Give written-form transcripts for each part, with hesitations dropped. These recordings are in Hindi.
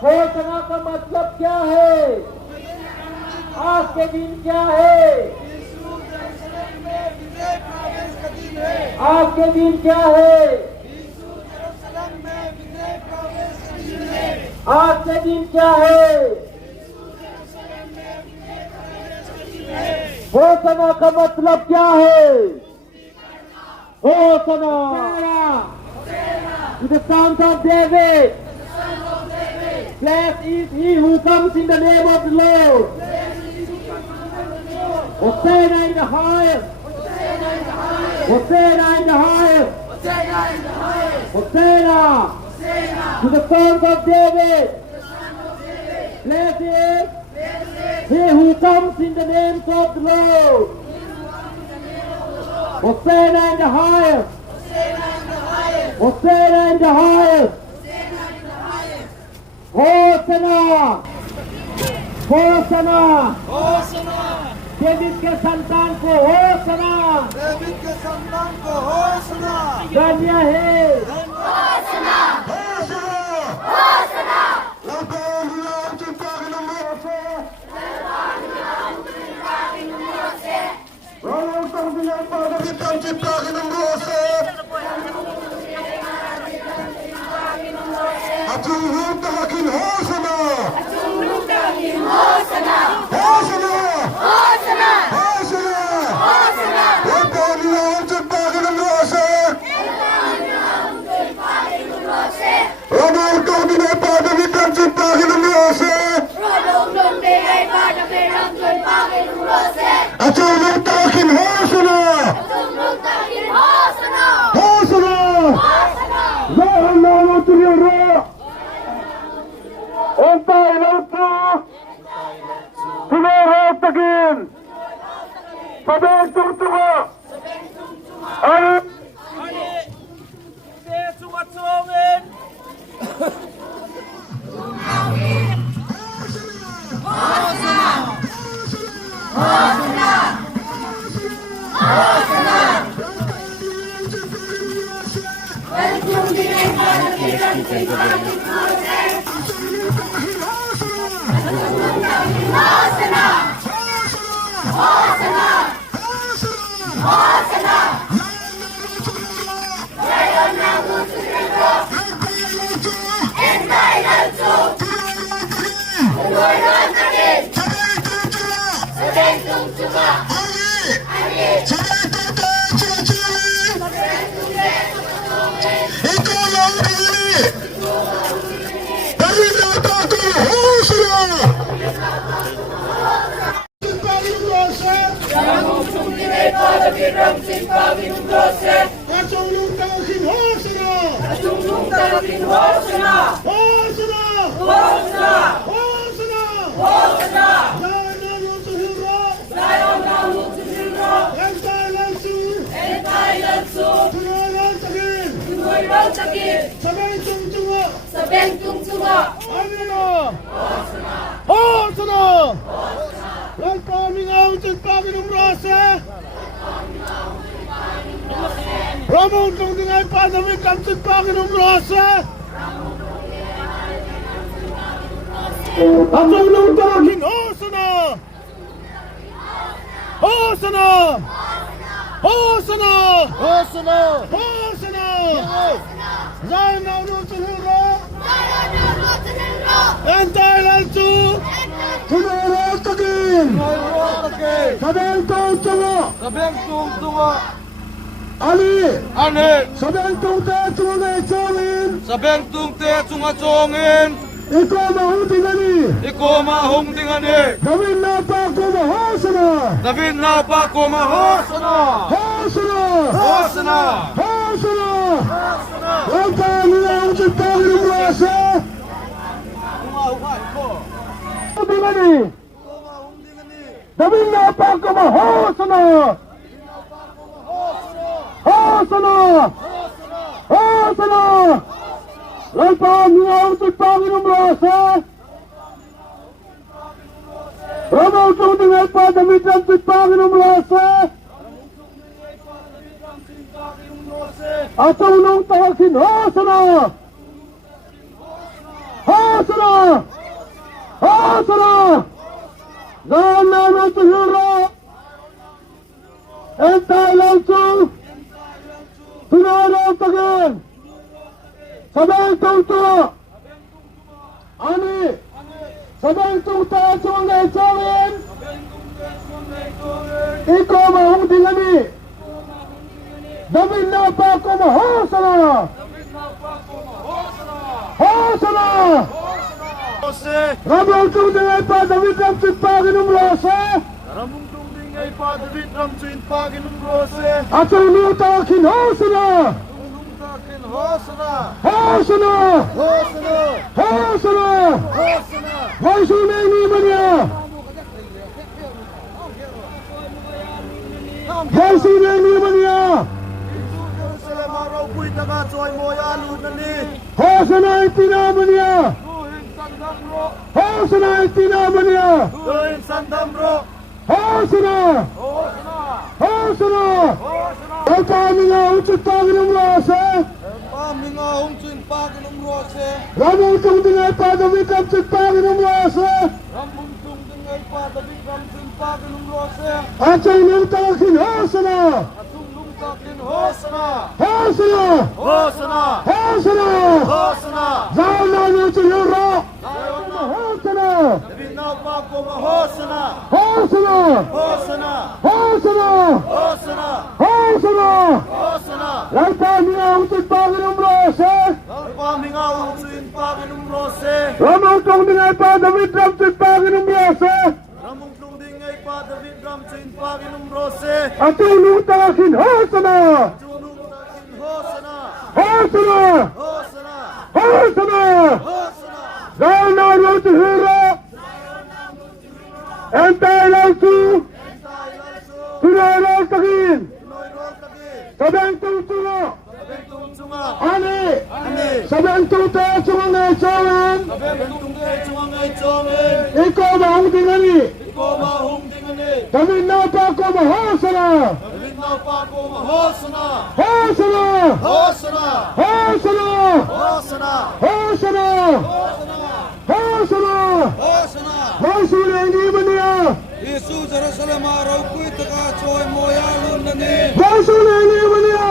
घोषणा का मतलब क्या है? आज के दिन क्या है? आज के दिन क्या है? आज के दिन क्या है? घोषणा का मतलब क्या है? घोषणा to the sons of David. Blessed is he who comes in the name of the Lord. Hosanna in the highest. Hosanna in the highest. Hosanna to the sons of David. Blessed is he who comes in the name of the Lord. Hosanna in the highest. Hosanna in the highest. Hosanna. Hosanna. David के संतान को होसना, डेविड के संतान को होसना, धन्य है होसना, होसना, होसना। Ramon kung tingay pa namin kamsit pa kinong rasa. Atulong tawagin Hosanna! Hosanna! Hosanna! Hosanna! Hosanna! Zion now roots in hero! And Thailand too! Tumurot again! Sabeng tuntungo! Sabeng tuntungo! Ali! Sabeng tungte tunga chongin! Sabeng tungte tunga chongin! Iko mahungtingani! Iko mahungtingani! David napa ko mahosana! David napa ko mahosana! Hosana! Hosana! Hosana! Wala niya ang sitang lumasa! Mahungtingani! David napa ko mahosana! Hosana! Hosana! Wala niya ang sitang lumasa! Ramon kung tingay pa damit ang sitang lumasa! Atulong tawagin Hosanna! Hosanna! Hosanna! Hosanna! God namen te huren en Thailand toe. Tunalan tagain. Sabay tungto. Ani. Sabay tungto sungai sawin. Iko mahung dingani. David na pa ko Hosanna. Hosanna! Ramong tung dingay pa David ram sin paginum rose. Ramung tung dingay pa David ram sin paginum rose. Atong nutakin Hosanna. Nutakin Hosanna. Hosanna! Hosanna. Hosanna! Hosanna. Hoy sunay ni manya. Hoy sunay ni manya. Jerusalem araw puy taga choy moya lunani. Hosanna itinamanya. Sandamro. Hosanna itinamanya. Doin Sandamro. Hosanna! Hosanna. Hosanna! Hosanna. Ang kami nga unsod paginum rose. Paminga hong sin paginum rose. Ramong tung dingay pa David ram sin paginum rose. Ramung tung dingay pa David ram sin paginum rose. Atong nutakin Hosanna. Atung nutakin Hosanna. Hosanna! Hosanna. Hosanna! Hosanna. God namen te huren. Dayon na. Hosanna! David na pa ko Hosanna. Hosanna! Hosanna. Hosanna! Hosanna. Hosanna! Hosanna. Ang kami nga unsod paginum rose. Paminga hong sin paginum rose. Ramong tung dingay pa David ram sin paginum rose. Ramong tung dingay pa David ram sin paginum rose. Atong nutakin Hosanna! Tunong takin Hosanna. Hosanna! Hosanna. Hosanna! Hosanna. God namen te huren en Thailand toe. Thailand so. Tunalan tagain. Pinoy roll tagi. Sabang tungtungo. Bentong sunga. Ani. Ani. Sabang tungto sungai sawin. Bentong kay sunga chongen. Iko mahung dingani. Iko mahung dingani. David na pa ko Hosanna. David na pa ko Hosanna. Hosanna! Hosanna. Hosanna! Hosanna. Hosanna! Hosanna! Hosanna. Hoy sunay ni manya. Yesu Jerusalem araw puy taga choy moya lunani. Hoy sunay ni manya.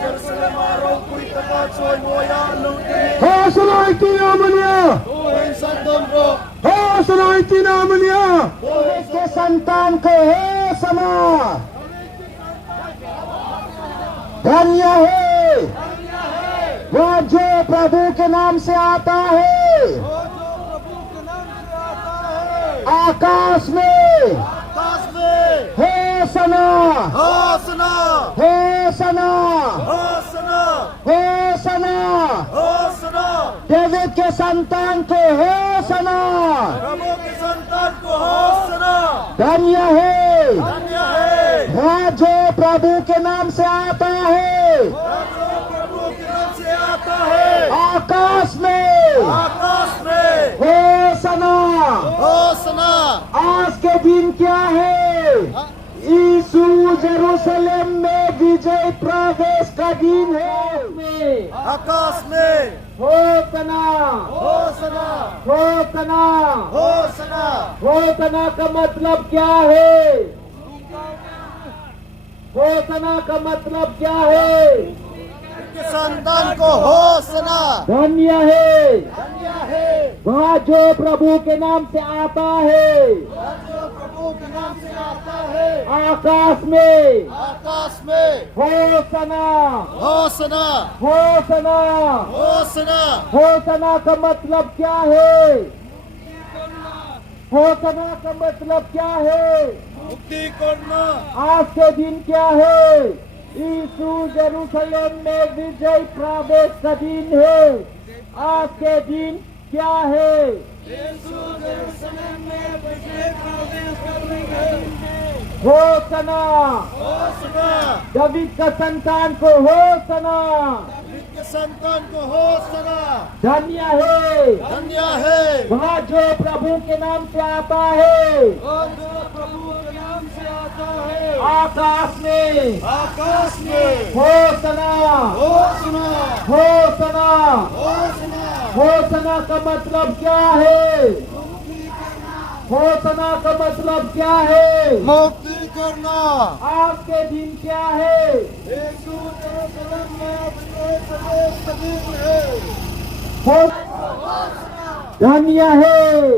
Jerusalem araw puy taga choy moya lunani. Hosanna itinamanya. Doin Sandamro. Hosanna itinamanya. David के संतान को होसना धन्य है वह जो प्रभु के नाम से आता है प्रभु के नाम से आता है। आकाश में आकाश में होसना होसना। होसना होसना। होसना होसना। डेविड के संतान को होसना प्रभु के संतान को होसना। धन्य है धन्य है वह जो प्रभु के नाम से आता है वह जो प्रभु के नाम से आता है। आकाश में आकाश में होसना होसना। आज के दिन क्या है यीशु जेरूशलेम में विजय प्रवेश का दिन है आकाश में होसना होसना। होसना होसना। होसना का मतलब क्या है होसना का मतलब क्या है के संतान को होसना। धन्य है धन्य है वह जो प्रभु के नाम से आता है वह जो प्रभु के नाम से आता है। आकाश में आकाश में होसना होसना। होसना होसना। होसना का मतलब क्या है होसना का मतलब क्या है मुक्ति करना। आज के दिन क्या है यीशु जेरूशलेम में विजय प्रवेश का दिन है आज के दिन क्या है यीशु यरूशलेम में विजय प्रवेश करने गए। होसना होसना। दावीद का संतान को होसना दावीद के संतान को होसना। धन्य है धन्य है वह जो प्रभु के नाम से आता है वह जो प्रभु के नाम से आता है। आकाश में आकाश में होसना होसना। होसना होसना। होसना का मतलब क्या है? होसना का मतलब क्या है? मुक्ति करना। आपके दिन क्या है? यीशु यरूशलेम में विजय प्रवेश का दिन है। धन्य है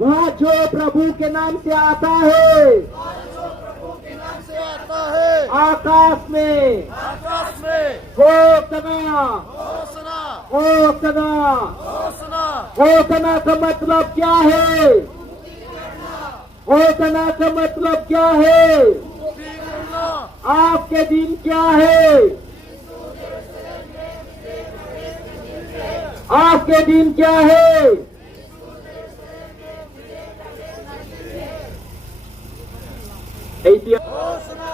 वह जो प्रभु के नाम से आता है। से आता है आकाश में आकाश में होसना होसना होसना होसना। होसना का मतलब क्या है? होसना का मतलब क्या है? मुक्ति करना। आपके दिन क्या है? आपके दिन क्या है? होसना।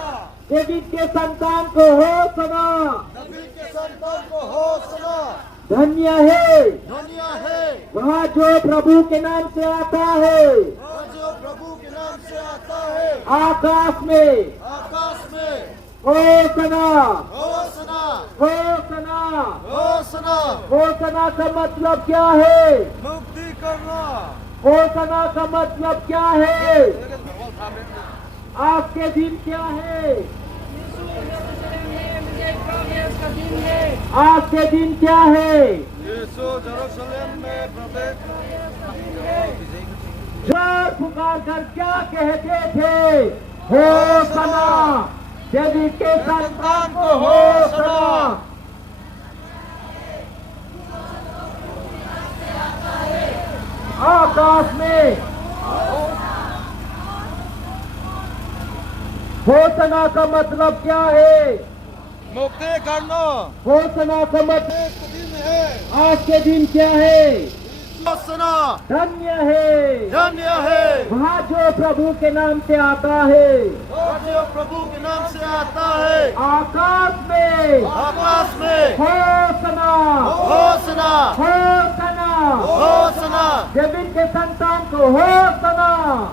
डेविड के संतान को होसना। दाऊद के संतान को होसना। धन्य है धन्य है वह जो प्रभु के नाम से आता है। वह जो प्रभु के नाम से आता है। आकाश में आकाश में होसना होसना होसना। होसना। होसना का मतलब क्या है? मुक्ति करना। होसना का मतलब क्या है? आपके दिन क्या है? आपके दिन क्या है? यीशु यरूशलेम में प्रवेश। जोर पुकार कर क्या कहते थे? होसना। डेविड के संतान को होसना। आकाश में होसना का मतलब क्या है? मुक्ति करना। होसना का मतलब एक दिन है। आज के दिन क्या है? होसना। धन्य है धन्य है वह जो प्रभु के नाम से आता है। वह जो प्रभु के नाम से आता है। आकाश में आकाश में होसना होसना होसना। होसना। डेविड के संतान को होसना।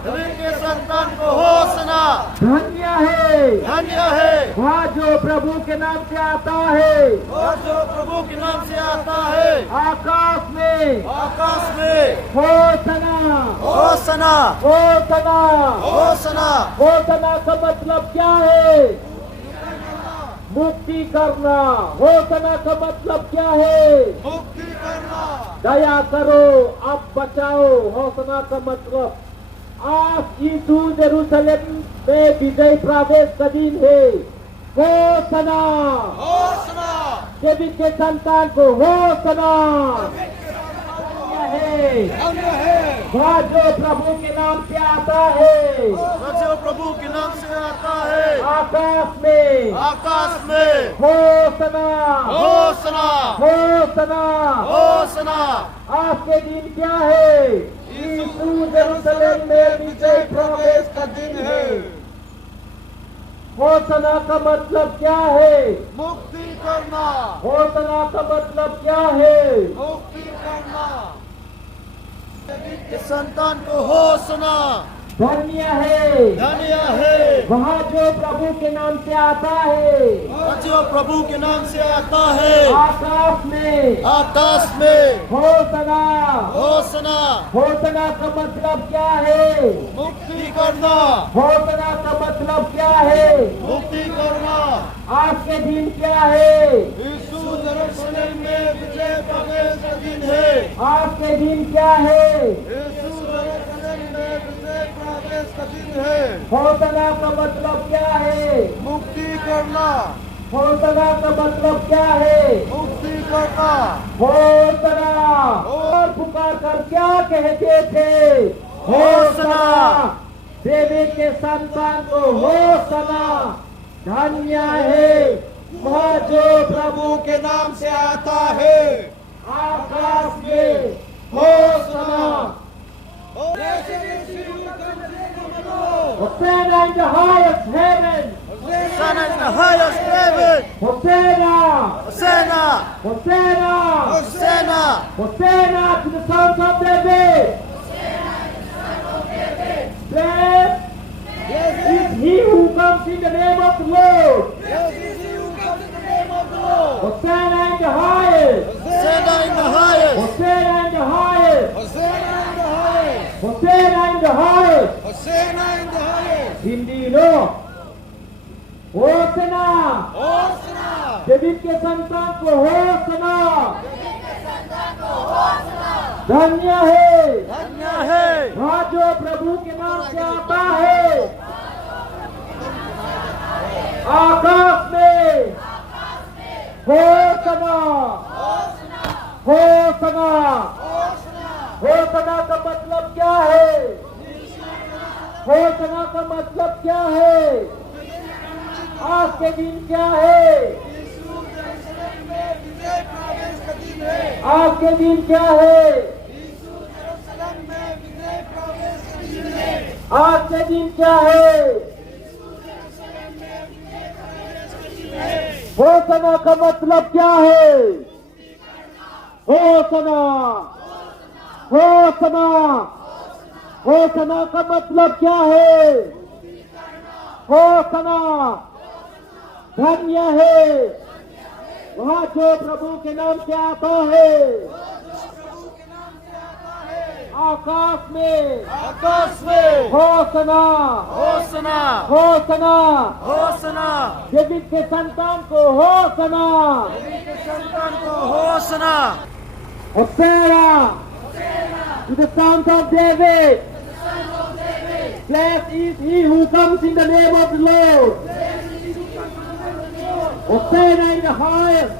दाऊद के संतान को होसना। धन्य है धन्य है वह जो प्रभु के नाम से आता है। वह जो प्रभु के नाम से आता है। आकाश में आकाश में होसना होसना होसना। होसना। होसना का मतलब क्या है? मुक्ति करना। होसना का मतलब क्या है? मुक्ति करना। दया करो अब बचाओ। होसना का मतलब आज यीशु यरूशलेम में विजय प्रवेश का दिन है। होसना। होसना। डेविड के संतान को होसना है धन्य है वह जो प्रभु के नाम से आता है। वह जो प्रभु के नाम से आता है। आकाश में आकाश में होसना होसना होसना। होसना। आपके दिन क्या है? यीशु यरूशलेम में विजय प्रवेश का दिन है। होसना का मतलब क्या है? मुक्ति करना। होसना का मतलब क्या है? मुक्ति करना। के संतान को होसना। धन्य है धन्य है वह जो प्रभु के नाम से आता है। वह जो प्रभु के नाम से आता है। आकाश में आकाश में होसना। होसना। होसना का मतलब क्या है? मुक्ति करना। होसना का मतलब क्या है? मुक्ति करना। आपके दिन क्या है? यीशु यरूशलेम में विजय प्रवेश का दिन है। आपके दिन क्या है? यीशु यरूशलेम में विजय प्रवेश का दिन है। होसना का मतलब क्या है? मुक्ति करना। होसना का मतलब क्या है? मुक्ति करना। होसना। और पुकार कर क्या कहते थे? होसना। डेविड के संतान को होसना। धन्य है वह जो प्रभु के नाम से आता है। आकाश में होसना। Hosanna in the highest heaven. Hosanna in the highest heaven. Hosanna. Hosanna. Hosanna. Hosanna. Hosanna to the sons of David. Blessed is he who comes in the name of the Lord. Yes, is he who comes in the name of the Lord. Hosanna in the highest. Hosanna in the highest. Hosanna in the highest. Hosanna in the highest. Hosanna in the highest. Hosanna in the highest. Hindi low होसना Hosanna. David के संतान को होसना धन्य है धन्य है वह जो प्रभु के नाम से आता है आकाश में होसना होसना होसना का मतलब क्या है होसना का मतलब क्या है आज के दिन क्या है आज के दिन क्या है आज के दिन क्या है होसना का मतलब क्या है होसना होसना होसना का मतलब क्या है होसना धन्य है वह जो प्रभु के नाम से आता है आकाश में होसना होसना होसना होसना डेविड के संतान को होसना संतान को होसना Hosanna to the sons of David. Blessed is he who comes in the name of the Lord. Hosanna in the highest.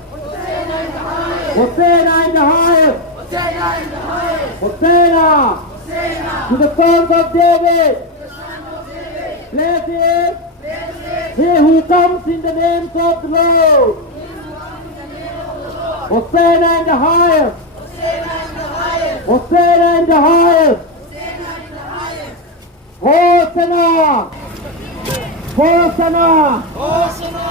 Hosanna in the highest. Hosanna to the sons of David. Blessed is he who comes in the name of the Lord. Hosanna in the highest. Hosanna in the highest. Hosanna. Hosanna. होसना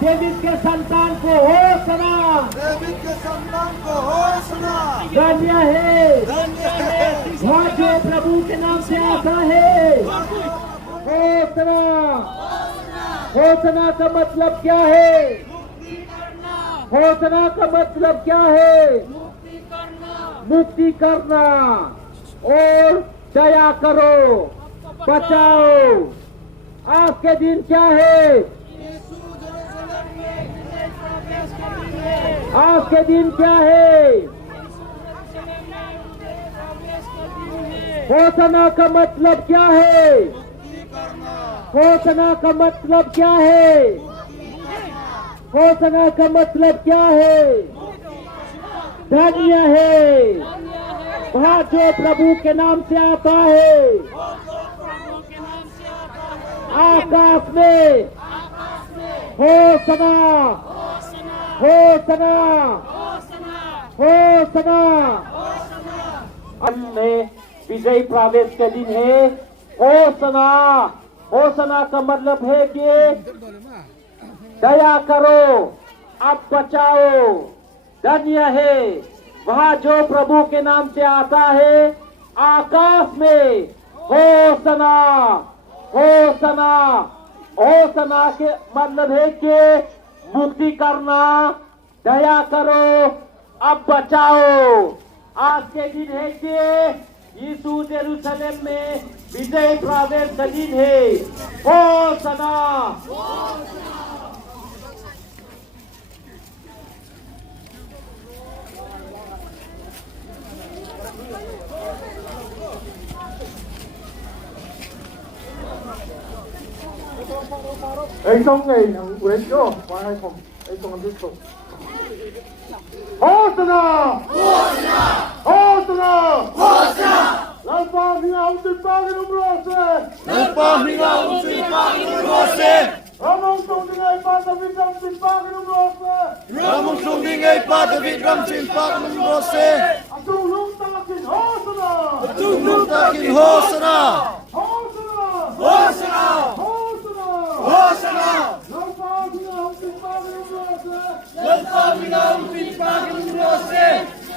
David के संतान को होसना डेविड के संतान को होसना धन्य है धन्य है वह जो प्रभु के नाम से आता है होसना होसना का मतलब क्या है होसना का मतलब क्या है मुक्ति करना और दया करो बचाओ आज के दिन क्या है आज के दिन क्या है होसना का मतलब क्या है होसना का मतलब क्या है होसना का मतलब क्या है धन्य है वह जो प्रभु के नाम से आता है आकाश में होसना होसना होसना में विजय प्रवेश के दिन है होसना होसना का मतलब है कि दया करो अब बचाओ धन्य है वह जो प्रभु के नाम से आता है आकाश में होसना होसना होसना के मतलब है कि मुक्ति करना दया करो अब बचाओ आज के दिन है कि यीशु यरूशलेम में विजय प्रवेश का दिन है होसना Anh không ngày thằng Nguyễn chưa? Qua hai phòng, anh không làm tiếp tục. Hosanna! Hosanna! Hosanna! Hosanna! Lan Pahminga Umpipagin Umrose! Lan Pahminga Umpipagin Umrose! Ramong Tungdingay Patavit Umpipagin Umrose! Ramong Tungdingay Patavit Umpipagin Umrose! Atulong Takin Hosanna! Atulong Takin Hosanna! Hosanna! Hosanna! Hosanna! Hosanna! Lan Pahminga Umpipagin Umrose! Lan Pahminga Umpipagin Umrose!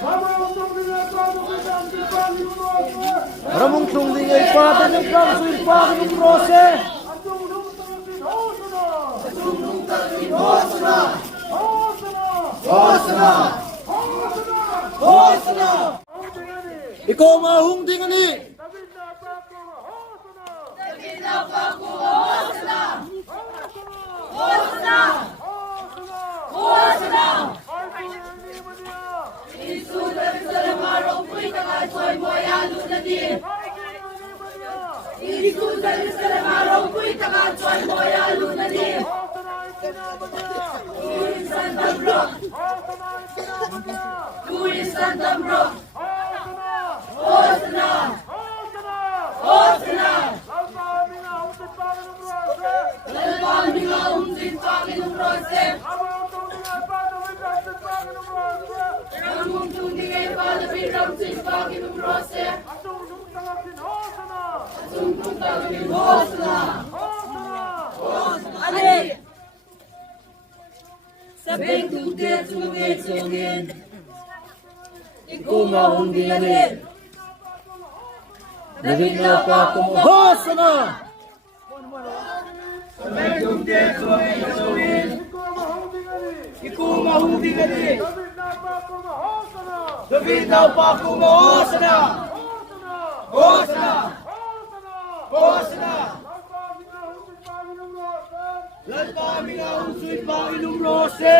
Ramong Tungdingay Patavit Umpipagin Umrose! Ramong Tungdingay Patavit Umpipagin Umrose! Atulong Takin Hosanna! Atulong Takin Hosanna! Hosanna! Hosanna! Hosanna! Hosana! Ikaw mahong tingani! Sabeng tutet sungit, ikaw mahong tingani. David na pa kumo. Hosana! Ikaw mahong tingani! David na pa kumo. Hosana! Hosana! Hosana! Lahat pa kami nga usuin Panginoong Rose.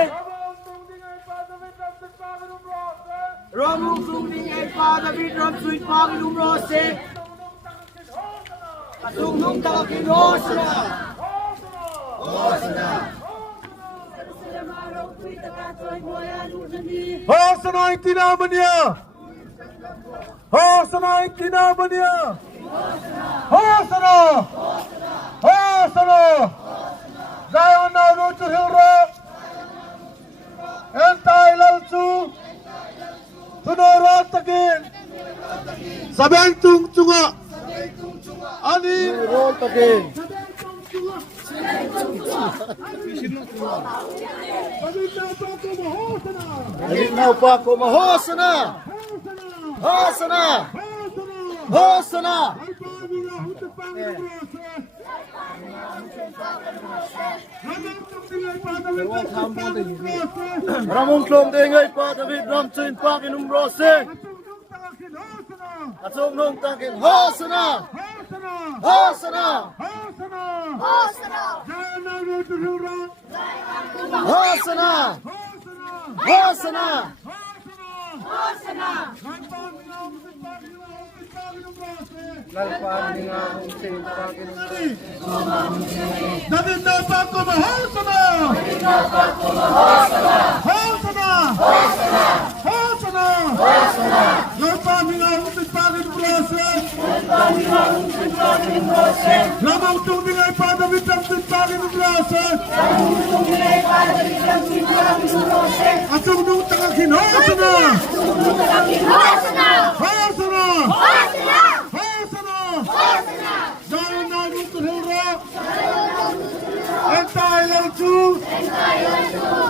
Ramong suming ay pa David Ramsuin Panginoong Rose. Asungnong takakin Hosana! Hosana! Hosana ang tinaman niya! Hosana ang tinaman niya! Hosana! Hosana! Zion now road to Hilra and Thailand to Tunorat again. Sabeng tung tunga. Ani road again. David now pa ko mahosana. Hosana. Hosana. Ramong klom dengay pa David Ramsuin Panginoong Rose. Atsong nung takin Hosana! Hosana! Hosana! Hosana! David na pa ko mahosana! Hosana! Hosana! Lalpaming ang pagpagin Rose. Lamang tumingay pa David ang pagpagin Rose. At nung takakin Hosana! Hosana! Zion now to Hilra and Thailand too.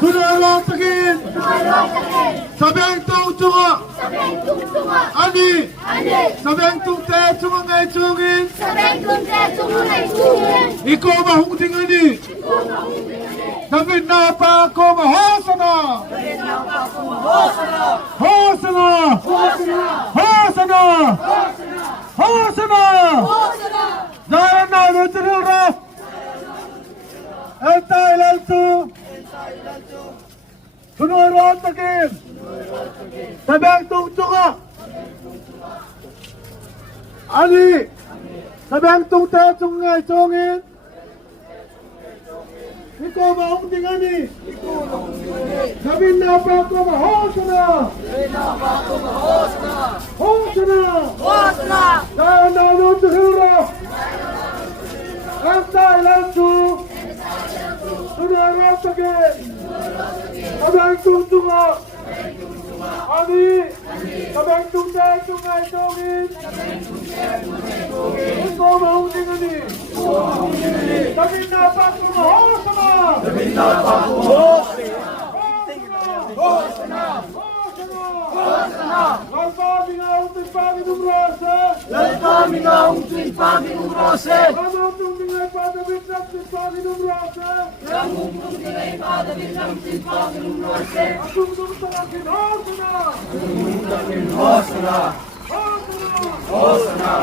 Tunorat again. Sabeng tung tunga. Ani. Sabeng tung te tunga ngay tungin. Ikaw mahong tingani. David na pa ako mahosana. Hosana. Hosana. Hosana. Zion now to Hilra and Thailand too. Tunorat again. Sabeng tung tunga. Ani. Sabeng tung te tunga ngay tungin. Ikaw mahong tingani. David na pa ako mahosana. Hosana. Zion now to Hilra and Thailand too. Tunorat again. Sabeng tung tunga. Ani. Sabeng tung te tunga ngay tungin. Ikaw mahong tingani. David na pa ako mahosana. Hosana. Lalpaming ang pagpagin Rose. Lalpaming ang pagpagin Rose. Lamang tumingay pa David ramsin Panginoong Rose. Ramumrong tingay padawin ramsin Panginoong Rose. Atungtong talakin Hosana. Hosana. Hosana.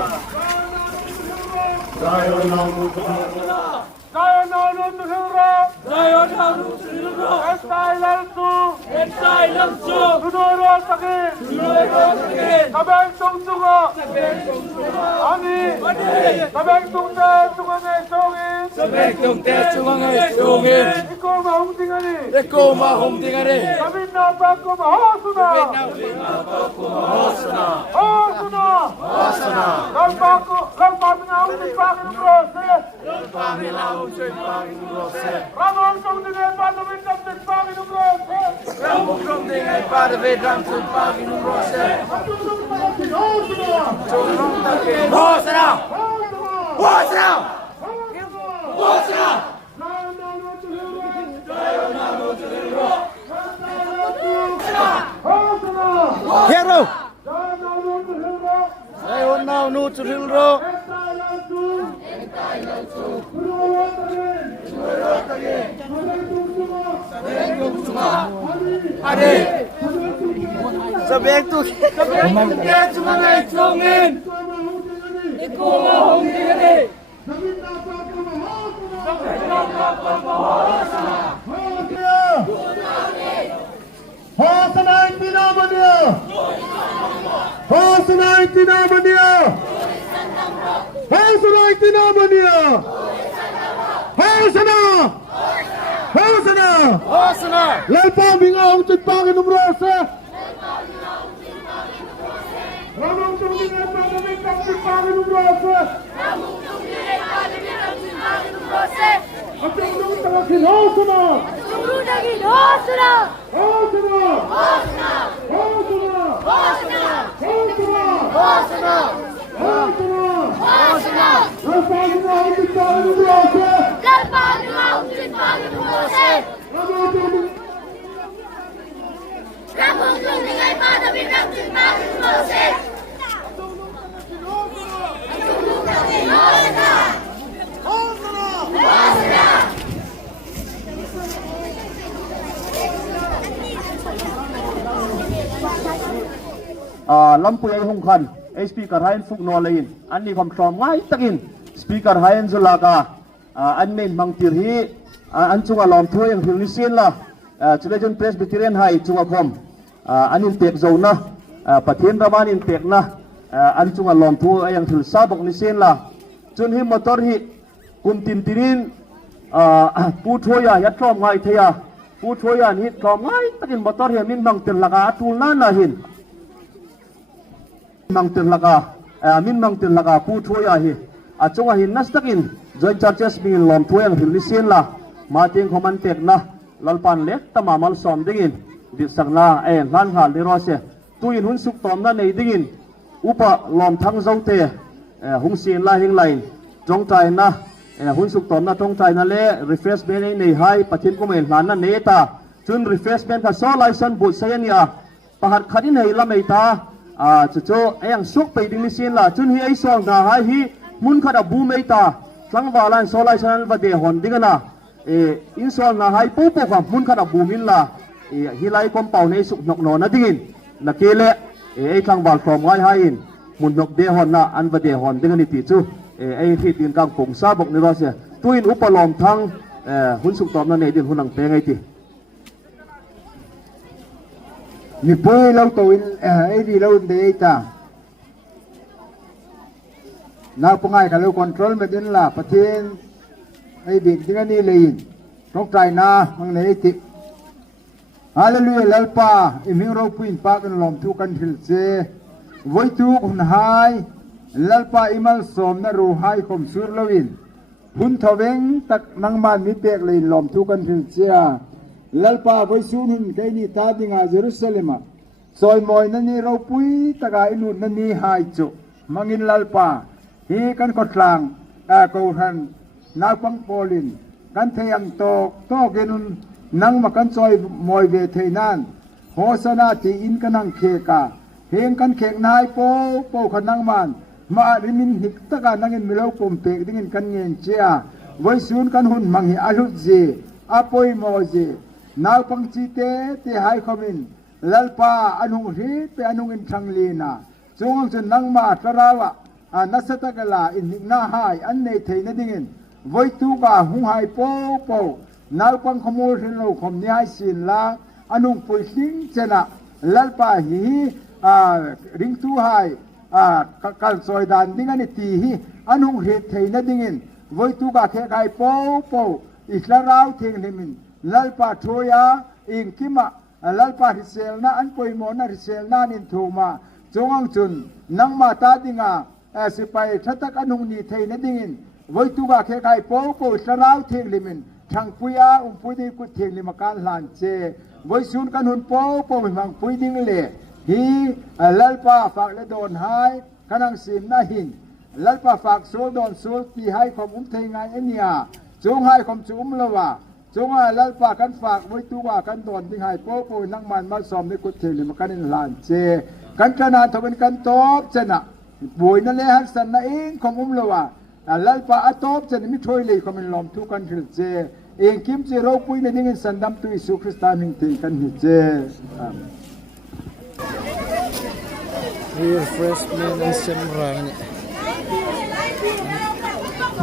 Zion naunod to Hilro. Zion naunod to Hilro. Estai lalsu. Sunuro sakit. Kabeng tungtungo. Ani. Kabeng tungte tungangay songin. Sabek tungte tungangay songin. Iko mahumtingani. Eko mahumtingani. Kabin na bako mahosuna. Hosana. Hosuna. Hosana. Lalpako nga ulit Panginoong Rose. Panginoon sa Panginoong Rose. Ramon kong tingay padawin ramsin Panginoong Rose. Ramumrong tingay padawin ramsin Panginoong Rose. Atungtong talakin Hosana. Hosana. Hosana. Hosana. Zion naunod to Hilro. Hero. Zion naunod to Hilro. Zion naunod to Hilro. Ade. Sabek tungte tungangay songin. Eko mahumtingani. Hosana itinamanya. Hosana itinamanya. Hosana itinamanya. Hosana. Hosana. Hosana. Lalpa binga umtit Panginoong Rose. Ramon tumingin padawin ramsin Panginoong Rose. Atungtong talakin Hosana. Hosana. Hosana. Hosana. Lalpa binga umtit Panginoong Rose. Ramon tumingin. Lampui ay hungkan speaker hain fuk no lein anni khom trom ngai takin speaker hain zulaka an main mangtir hi an chunga lom thoi ang hilni sin la chulejun presbyterian hai chunga khom anin tek zona pathian raman in tek na an chunga lom thu ayang thil sabok ni sin la chun hi motor hi kum tin tinin pu thoya ya trom ngai theya pu thoya ni trom ngai takin motor hi min mangtir laka atul na na hin mangtir laka pu thoya hi achunga hin nastakin joint churches bin lom thoyang hilni sin la mating khoman tek na lalpan lek tamamal som dingin disangna lan hal ni rose tuin hun suk tom na nei dingin upa lom thang zote hung sin la hing line jong tai na hun suk tom na tong tai na le refreshment nei hai pathin ko men hlan na neta chun refreshment ka so license bu sayania pahat khadin hei la mei ta chu ayang sok pe ding ni sin la chun hi ai song na hai hi mun khada bu mei ta tlang walan so license va de hon dingana insol na hai pu pu ka mun khada bu min la hilai kom pau nei suk nok no na dingin nakele ai thang bal from ngai hain mun nok de hon na an va de hon dingani ti chu ai hi tin kang pung sa bok ni ro se tuin upalom thang hun suk tom na nei din hunang pe ngai ti ni pui lau to in ai di lau de ta na pungai ka lau control me din la pathin ai dik dinga ni lein tok trai na mang nei ti hallelujah lalpa iming ro puin pa kan lom thu kan thil che voi tu hun hai lalpa imal som na ru hai khom sur lawin hun thaweng tak nang man mi pek lein lom thu kan thil che lalpa voi sun hun kai ni ta dinga jerusalem soi moi na ni ro pui taka inu na ni hai chu mangin lalpa hi kan ko tlang ko han na pang polin kan theyang to genun nang makan choi moi ve theinan hosana ti in kanang kheka heng kan khek nai po khanang man ma rimin hik taka nangin milo pom pe dingin kan ngen chia ไว้ซูนกันหุ่นมังหิอาลุจีอาปอยโมจีนาวปังจีเตที่ให้คอมินลัลปาอนุรีเปอนุอินทังลีนาจงจนนังมาตราวะนัสตะกลาอินนินาหายอันในเทนดิ่งไว้ตูกาหุงหายโปโปนาวปังขโมยเราขมนิยสินลาอนุปุยสิงเจนะลัลปาฮีริงตูหายกัลซอยดานดิ่งอันตีฮีอนุเฮเทนดิ่งไว้ตูกาเทกายโปโปอิสลาราวเทงนิมินลัลปาโทยาอิงกิมะลัลปาฮิเซลนาอันปอยโมนาฮิเซลนานินทูมาจงอังจุนนังมาตาดิงาสิไปทัตกันหุนีเทนดิ่งไว้ตูกาเทกายโปโปอิสลาราวเทงนิมินทางปุยาปุยดีกุเทงนิมการหลานเจไว้ซุนกันหุนโปโปมังปุยดิ่งเล่ฮีลัลปาฝากและโดนหายขนังสิมนาหินลัลปาฝากโซโดนโซตีให้ความเทงไงเอเนียจงให้ความจุมละวะจงให้ลัลปากันฝากไว้ตัวกันโดนที่ให้โป๊โปนังมันมาสอมในกุฏิมากันในลานเจกันขนาดทเป็นกันตบเจนะบุยนั่นแหละฮัสันนั่นเองความละวะลัลปาอัตบเจนะมิถอยเลยความเป็นลมทุกันหิเจเองคิมเจเราปุยในดิ่งสันดำตุอิสุคริสตานิงติกันหิเจrefreshment ang semrang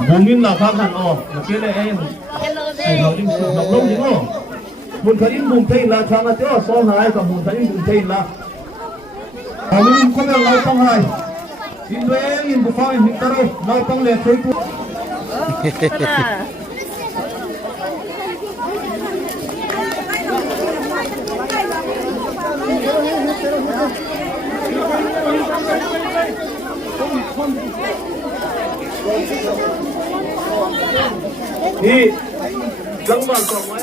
bungin là phát hẳn ồ mà kia đây em thầy nói đi xuống đọc lông chứ không muốn thấy bùng thay là chàng là chứ so hài còn muốn thấy bùng thay là mình không được lao tông hài in đuế in bù phong in hình ta đâu lao tông lẹ thấy tu đi lăng bằng còn mấy